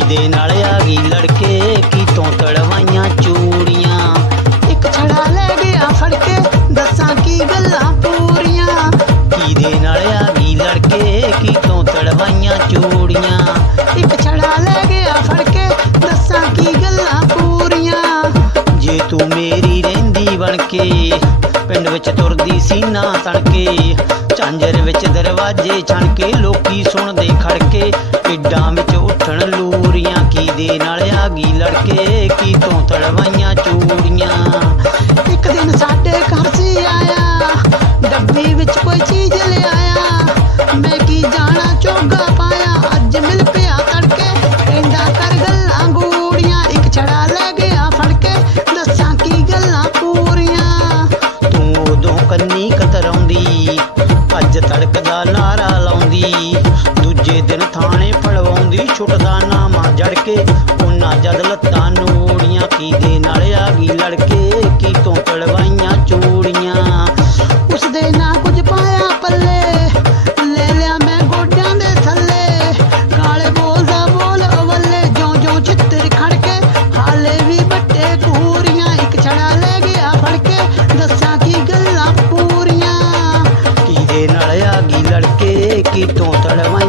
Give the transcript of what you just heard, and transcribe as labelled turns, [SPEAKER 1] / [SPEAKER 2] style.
[SPEAKER 1] ਦੇ ਨਾਲ ਆ ਗਈ ਲੜਕੇ ਕੀ ਤੋਂ ਤੜਵਾਈਆਂ ਚੂੜੀਆਂ। ਇੱਕ ਛੜਾ ਲੈ ਗਿਆ ਫੜ ਕੇ ਦੱਸਾਂ ਕੀ ਗੱਲਾਂ ਪੂਰੀਆਂ। ਕੀ ਦੇ ਨਾਲ ਆ ਗਈ ਲੜਕੇ ਕੀ ਤੋਂ ਤੜਵਾਈਆਂ ਚੂੜੀਆਂ। ਇੱਕ ਛੜਾ ਲੈ ਗਿਆ ਫੜ ਕੇ ਦੱਸਾਂ ਕੀ ਗੱਲਾਂ ਪੂਰੀਆਂ। ਜੇ ਤੂੰ ਮੇਰੀ ਰਹਿੰਦੀ ਬਣ ਕੇ ਪਿੰਡ ਵਿੱਚ ਤੁਰਦੀ ਸੀ ਨਾ ਤੜਕੇ ਝਾਂਜਰ ਵਿੱਚ ਦਰਵਾਜ਼ੇ ਛਣ ਕੇ ਲੋਕੀ ਸੁਣਦੇ ਖੜਕੇ ਪਿੱਡਾਂ ਵਿੱਚ ਉੱਠਣ ਲੂਰੀਆਂ ਨਾਲ ਆ ਗਈ ਲੜਕੇ ਕੀ ਤੋਂ ਤੜਵਾਈਆਂ ਚੂੜੀਆਂ। ਇੱਕ ਦਿਨ ਸਾਡੇ ਘਰ ਸੀ ਆਇਆ, ਡੱਬੀ ਵਿੱਚ ਕੋਈ ਚੀਜ਼ ਲਿਆਇਆ। ਮੈਂ ਕੀ ਜਾਣਾ ਚੋਗਾ ਪਾਇਆ, ਅੱਜ ਮਿਲ ਪਿਆ ਤੜਕੇ। ਕਹਿੰਦਾ ਕਰ ਗੱਲਾਂ ਗੂੜੀਆਂ, ਇੱਕ ਛੜਾ ਲੈ ਗਿਆ ਫੜ ਕੇ ਦੱਸਾਂ ਕੀ ਗੱਲਾਂ ਪੂਰੀਆਂ। ਤੂੰ ਉਦੋਂ ਕੰਨੀ ਕਤਰਾਉਂਦੀ ਅੱਜ ਤੜਕਦਾ ਨਾਰਾ ਲਾਉਂਦੀ। ਦੂਜੇ ਦਿਨ ਥਾਣੇ ਫੜਵਾਉਂਦੀ। ਵੀ ਛੁੱਟਦਾ ਨਾ ਮਾ ਜੜ ਕੇ। ਉਹਨਾਂ ਜਦ ਲੱਤਾਂ ਨੂੜੀਆਂ ਕੀ ਦੇ ਨਾਲ ਆ ਗਈ ਲੜਕੇ। ਕੀ ਤੋਂ ਚੜਵਾਈਆਂ ਚੂੜੀਆਂ। ਉਸ ਦੇ ਨਾ ਕੁਝ ਪਾਇਆ ਪੱਲੇ। ਲੈ ਲਿਆ ਮੈਂ ਗੋਡਿਆਂ ਦੇ ਥੱਲੇ। ਕਾਲੇ ਬੋਲਦਾ ਬੋਲ ਅਵੱਲੇ। ਜਿਉਂ ਜਿਉਂ ਚਿੱਤਰ ਖੜ ਕੇ, ਹਾਲੇ ਵੀ ਬੱਟੇ ਕੂਰੀਆਂ ਇੱਕ ਛੜਾ ਲੈ ਗਿਆ ਫੜ ਕੇ, ਦੱਸਾਂ ਕੀ ਗੱਲਾਂ ਪੂਰੀਆਂ। ਕੀ ਦੇ ਨਾਲ ਆ ਗਈ ਲੜਕੇ। ਕੀ ਤੋਂ ਤੜਵਾਈ